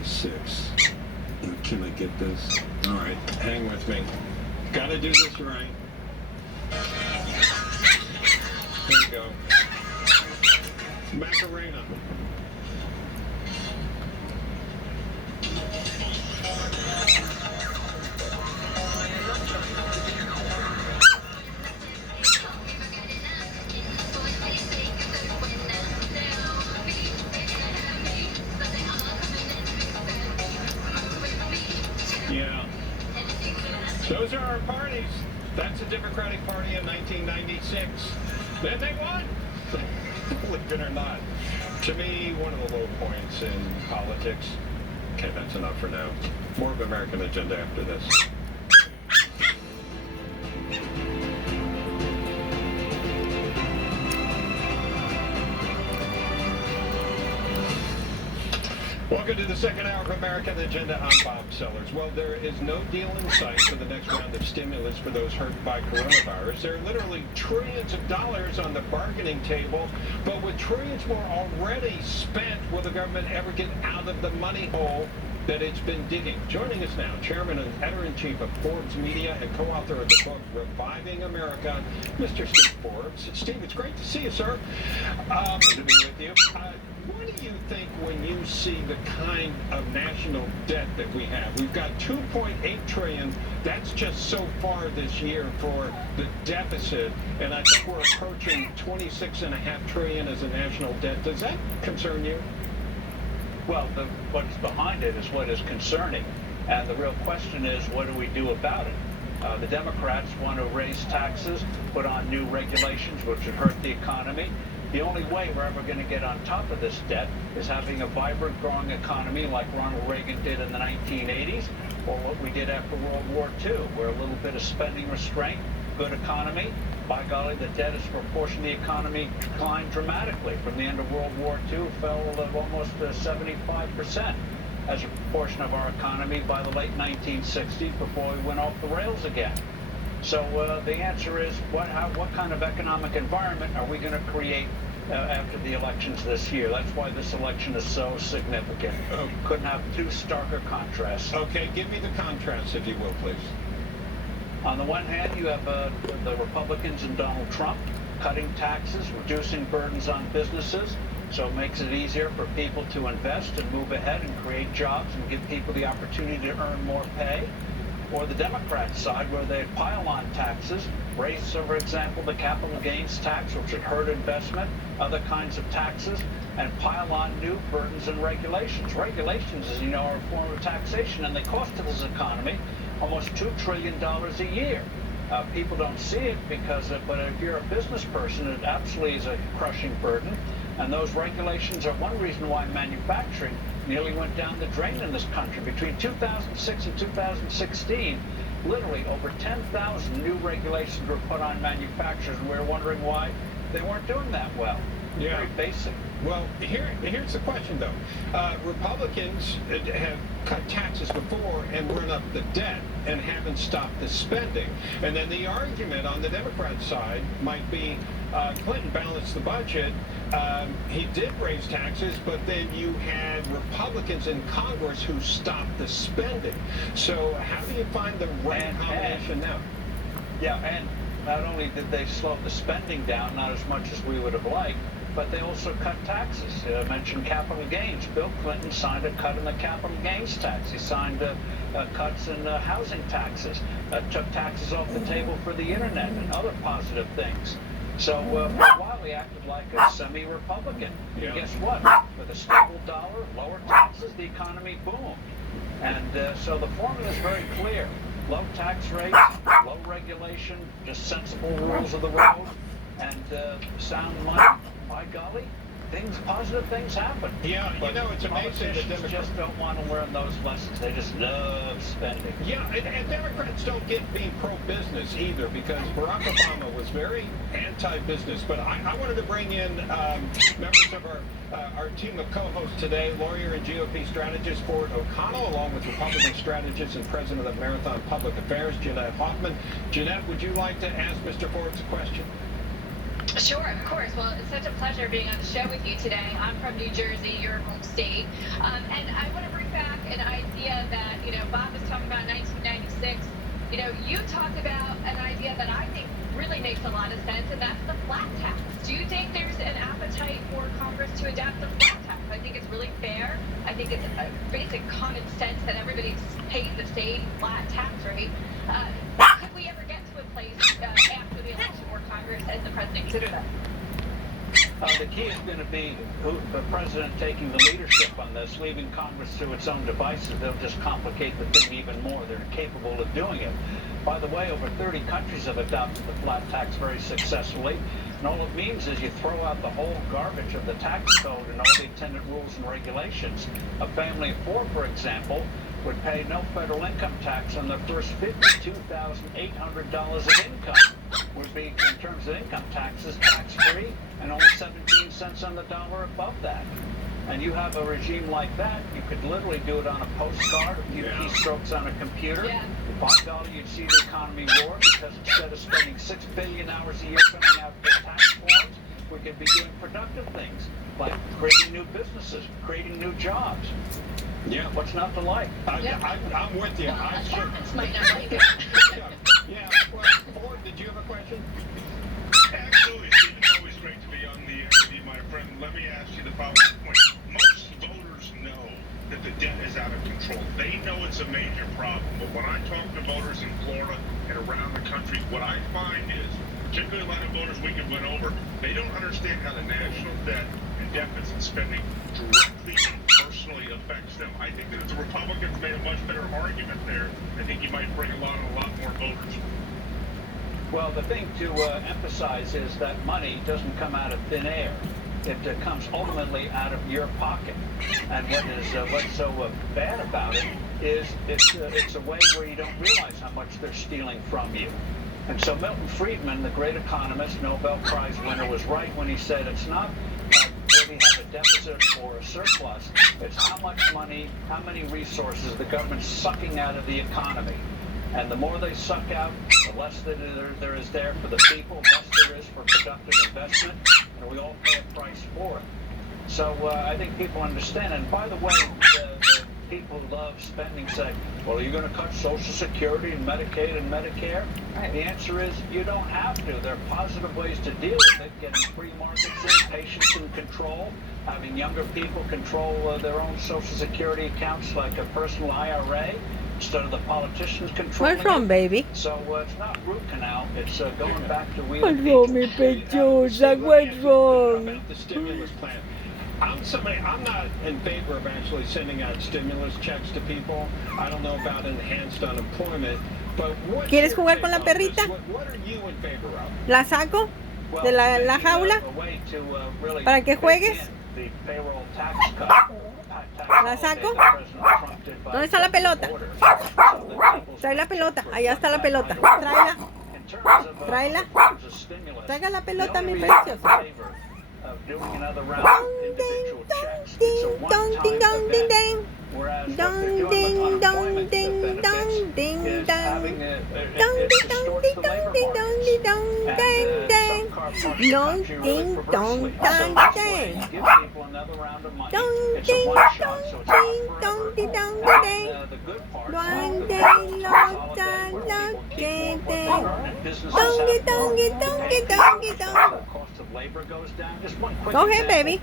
1996. Can I get this? All right, hang with me. Gotta do this right. There you go. Macarena. Yeah. Those are our parties. That's the Democratic Party in 1996. Then they won. Believe it or not. To me, one of the low points in politics. Okay, that's enough for now. More of American Agenda after this. Welcome to the second hour of American Agenda. I'm Bob Sellers. Well, there is no deal in sight for the next round of stimulus for those hurt by coronavirus. There are literally trillions of dollars on the bargaining table, but with trillions more already spent, will the government ever get out of the money hole that it's been digging? Joining us now, Chairman and Editor-in-Chief of Forbes Media and co-author of the book Reviving America, Mr. Steve Forbes. Steve, it's great to see you, sir. Good to be with you. What do you think when you see the kind of national debt that we have? We've got $2.8 trillion. That's just so far this year for the deficit, and I think we're approaching $26.5 trillion as a national debt. Does that concern you? Well, what's behind it is what is concerning, and the real question is, what do we do about it? The Democrats want to raise taxes, put on new regulations, which would hurt the economy. The only way we're ever going to get on top of this debt is having a vibrant, growing economy like Ronald Reagan did in the 1980s, or what we did after World War II, where a little bit of spending restraint, good economy. By golly, the debt as a proportion of the economy declined dramatically. From the end of World War II, it fell almost 75% as a proportion of our economy by the late 1960s before we went off the rails again. So the answer is, what kind of economic environment are we going to create after the elections this year? That's why this election is so significant. Couldn't have two starker contrasts. Okay, give me the contrast, if you will, please. On the one hand, you have the Republicans and Donald Trump cutting taxes, reducing burdens on businesses, so it makes it easier for people to invest and move ahead and create jobs and give people the opportunity to earn more pay. Or the Democrat side, where they pile on taxes, raise, for example, the capital gains tax, which would hurt investment, other kinds of taxes, and pile on new burdens and regulations. Regulations, as you know, are a form of taxation, and they cost to this economy almost $2 trillion a year. People don't see it but if you're a business person, it absolutely is a crushing burden. And those regulations are one reason why manufacturing nearly went down the drain in this country. Between 2006 and 2016, literally over 10,000 new regulations were put on manufacturers, and we're wondering why they weren't doing that well. Yeah. Very basic. Well, here's the question, though. Republicans have cut taxes before and run up the debt and haven't stopped the spending. And then the argument on the Democrat side might be Clinton balanced the budget. He did raise taxes, but then you had Republicans in Congress who stopped the spending. So how do you find the right combination now? Yeah, and not only did they slow the spending down, not as much as we would have liked, but they also cut taxes. I mentioned capital gains. Bill Clinton signed a cut in the capital gains tax. He signed cuts in housing taxes, took taxes off the table for the internet and other positive things. So for a while he acted like a semi-Republican. Yeah. Guess what? With a stable dollar, lower taxes, the economy boomed. And so the formula is very clear. Low tax rates, low regulation, just sensible rules of the road, and sound money. By golly, positive things happen. Yeah, but it's amazing that Democrats just don't want to learn those lessons. They just love spending. Yeah, and Democrats don't get being pro-business either, because Barack Obama was very anti-business. But I wanted to bring in members of our team of co-hosts today, lawyer and GOP strategist Ford O'Connell, along with Republican strategist and president of Marathon Public Affairs, Jeanette Hoffman. Jeanette, would you like to ask Mr. Forbes a question? Sure, of course. Well, it's such a pleasure being on the show with you today. I'm from New Jersey, your home state. And I want to bring back Bob was talking about 1996. You talked about an idea that I think really makes a lot of sense, and that's the flat tax. Do you think there's an appetite for Congress to adapt the flat tax? I think it's really fair. I think it's a basic common sense that everybody pays the same flat tax rate. Could we ever get to a place after the election where Congress and the president consider that? The key is going to be the president taking the leadership on this, leaving Congress to its own devices. They'll just complicate the thing even more. They're capable of doing it. By the way, over 30 countries have adopted the flat tax very successfully. And all it means is you throw out the whole garbage of the tax code and all the attendant rules and regulations. A family of four, for example, would pay no federal income tax on their first $52,800 of income. Would be, in terms of income taxes, tax-free, and only 17 cents on the dollar above that. And you have a regime like that, you could literally do it on a postcard, a few keystrokes on a computer. Yeah. By golly, you'd see the economy roar, because instead of spending 6 billion hours a year filling out the tax forms, we could be doing productive things, like creating new businesses, creating new jobs. Yeah. What's not to like? I'm with you. Well, accountants might not like it. Yeah. Well, Ford, did you have a question? Absolutely, Steve. It's always great to be on the air with you, my friend. Let me ask you the following point. Most voters know that the debt is out of control. They know it's a major problem. But when I talk to voters in Florida and around the country, what I find is, particularly a lot of voters we can win over, they don't understand how the national debt and deficit spending directly and personally affects them. I think that if the Republicans made a much better argument there, I think you might bring a lot more voters. Well, the thing to emphasize is that money doesn't come out of thin air. It comes ultimately out of your pocket. And what's so bad about it is it's a way where you don't realize how much they're stealing from you. And so Milton Friedman, the great economist, Nobel Prize winner, was right when he said it's not where we have a deficit or a surplus, it's how much money, how many resources the government's sucking out of the economy. And the more they suck out, the less that there is there for the people, less there is for productive investment, and we all pay a price for it. So I think people understand. And by the way, the people who love spending say, well, are you going to cut Social Security and Medicaid and Medicare? Right. The answer is you don't have to. There are positive ways to deal with it, getting free markets in, patients in control, having younger people control their own Social Security accounts like a personal IRA. Instead of the politicians controlling What's wrong, it. baby? So it's not root canal. It's going back to we. What's wrong, mi pechusa? What's wrong? About the stimulus plan. I'm not in favor of actually sending out stimulus checks to people. I don't know about enhanced unemployment, but what? ¿Quieres jugar con la perrita? What are you in favor of? ¿La saco de la jaula para que juegues? ¿La saco? ¿Dónde está la pelota? Trae la pelota. Allá está la pelota. Tráela. Tráela. Traiga la pelota, mi preciosa. Dong, ding, dong, ding, ding. Dong, ding, dong, ding, dong, ding, dong. Dong, ding, dong, ding, dong, ding, dong, ding, dong, ding, ding. Dong, ding, dong, dong, ding. Dong, ding, dong, ding, dong, ding, dong, ding. Dong, ding, dong, dong, dong, ding, ding. Dong, dong, dong, dong, dong, dong. Go ahead, baby.